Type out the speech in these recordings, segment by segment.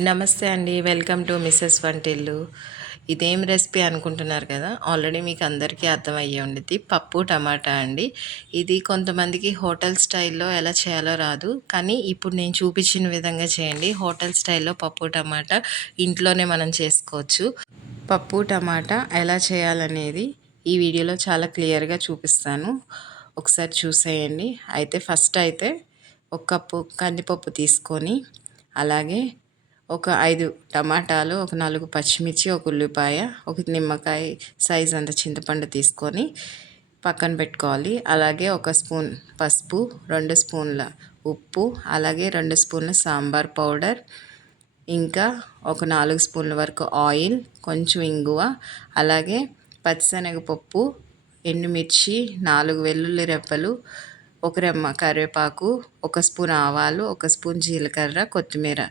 నమస్తే అండి. Welcome to Mrs వంటిల్లు. ఇదేం రెసిపీ అనుకుంటున్నారు కదా! ఆల్రెడీ మీకు అందరికీ అర్థమయ్యే ఉండిద్ది. పప్పు టమాటా అండి. ఇది కొంతమందికి హోటల్ స్టైల్‌లో ఎలా చేయాలో రాదు. కానీ ఇప్పుడు నేను చూపించిన విధంగా చేయండి. హోటల్ స్టైల్‌లో పప్పు టమాటా ఇంట్లోనే మనం చేసుకోవచ్చు. పప్పు టమాటా ఎలా చేయాలనేది ఈ వీడియోలో చాలా క్లియర్‌గా చూపిస్తాను. ఒకసారి చూసేయండి. అయితే ఫస్ట్ అయితే ఒక కప్పు కందిపప్పు తీసుకొని, అలాగే ఒక 5 టమాటాలు, ఒక 4 పచ్చిమిర్చి, ఒక ఉల్లిపాయ, ఒక నిమ్మకాయ సైజ్ అంత చింతపండు తీసుకొని పక్కన పెట్టుకోవాలి. అలాగే ఒక స్పూన్ పసుపు, 2 స్పూన్ల ఉప్పు, అలాగే 2 స్పూన్ల సాంబార్ పౌడర్, ఇంకా ఒక 4 స్పూన్ల వరకు ఆయిల్, కొంచెం ఇంగువ, అలాగే పచ్చిశనగపప్పు, ఎండుమిర్చి, 4 వెల్లుల్లి రెబ్బలు, ఒక రెమ్మ కరివేపాకు, ఒక స్పూన్ ఆవాలు, ఒక స్పూన్ జీలకర్ర, కొత్తిమీర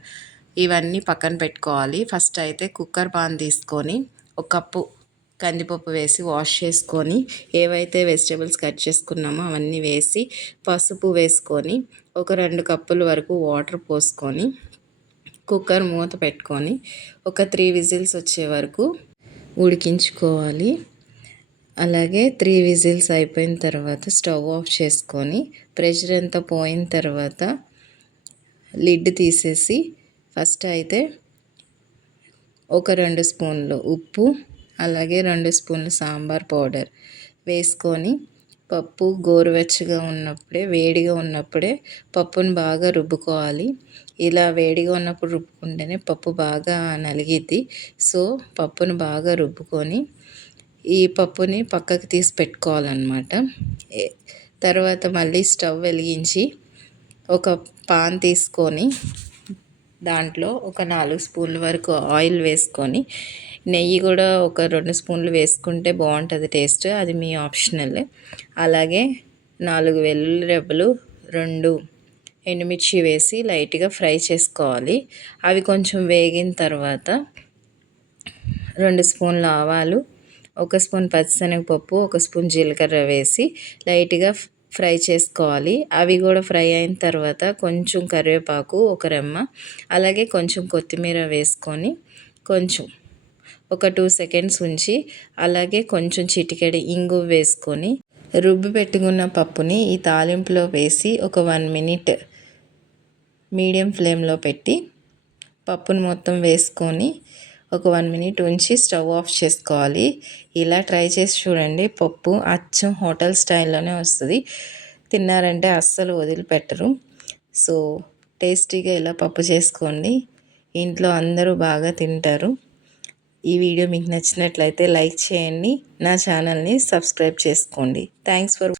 ఇవన్నీ పక్కన పెట్టుకోవాలి. ఫస్ట్ అయితే కుక్కర్ పాన్ తీసుకొని ఒక కప్పు కందిపప్పు వేసి వాష్ చేసుకొని, ఏవైతే వెజిటేబుల్స్ కట్ చేసుకున్నామో అవన్నీ వేసి, పసుపు వేసుకొని, ఒక 2 కప్పుల వరకు వాటర్ పోసుకొని, కుక్కర్ మూత పెట్టుకొని ఒక 3 విజిల్స్ వచ్చే వరకు ఉడికించుకోవాలి. అలాగే 3 విజిల్స్ అయిపోయిన తర్వాత స్టవ్ ఆఫ్ చేసుకొని, ప్రెషర్ అంతా పోయిన తర్వాత లిడ్ తీసేసి ఫస్ట్ అయితే ఒక 2 స్పూన్లు ఉప్పు, అలాగే 2 స్పూన్లు సాంబార్ పౌడర్ వేసుకొని, పప్పు గోరువెచ్చగా ఉన్నప్పుడే, వేడిగా ఉన్నప్పుడే పప్పును బాగా రుబ్బుకోవాలి. ఇలా వేడిగా ఉన్నప్పుడు రుబ్బుకుంటేనే పప్పు బాగా నలిగిద్ది. సో పప్పును బాగా రుబ్బుకొని ఈ పప్పుని పక్కకు తీసి పెట్టుకోవాలన్నమాట. తర్వాత మళ్ళీ స్టవ్ వెలిగించి ఒక పాన్ తీసుకొని దాంట్లో ఒక 4 స్పూన్ల వరకు ఆయిల్ వేసుకొని, నెయ్యి కూడా ఒక 2 స్పూన్లు వేసుకుంటే బాగుంటుంది టేస్ట్, అది మీ ఆప్షనల్. అలాగే 4 వెల్లుల్లి రెబ్బలు, 2 ఎండుమిర్చి వేసి లైట్గా ఫ్రై చేసుకోవాలి. అవి కొంచెం వేగిన తర్వాత 2 స్పూన్ల ఆవాలు, ఒక స్పూన్ పచ్చిశనగపప్పు, ఒక స్పూన్ జీలకర్ర వేసి లైట్గా ఫ్రై చేసుకోవాలి. అవి కూడా ఫ్రై అయిన తర్వాత కొంచెం కరివేపాకు, ఒక రెమ్మ, అలాగే కొంచెం కొత్తిమీర వేసుకొని కొంచెం ఒక 2 సెకండ్స్ ఉంచి, అలాగే కొంచెం చిటికెడు ఇంగువ వేసుకొని రుబ్బి పెట్టుకున్న పప్పుని ఈ తాలింపులో వేసి ఒక 1 మినిట్ మీడియం ఫ్లేమ్లో పెట్టి పప్పును మొత్తం వేసుకొని ఒక 1 మినిట్ ఉంచి స్టవ్ ఆఫ్ చేసుకోవాలి. ఇలా ట్రై చేసి చూడండి. పప్పు అచ్చం హోటల్ స్టైల్లోనే వస్తుంది. తిన్నారంటే అస్సలు వదిలిపెట్టరు. సో టేస్టీగా ఇలా పప్పు చేసుకోండి. ఇంట్లో అందరూ బాగా తింటారు. ఈ వీడియో మీకు నచ్చినట్లయితే లైక్ చేయండి. నా ఛానల్ని సబ్స్క్రైబ్ చేసుకోండి. Thanks for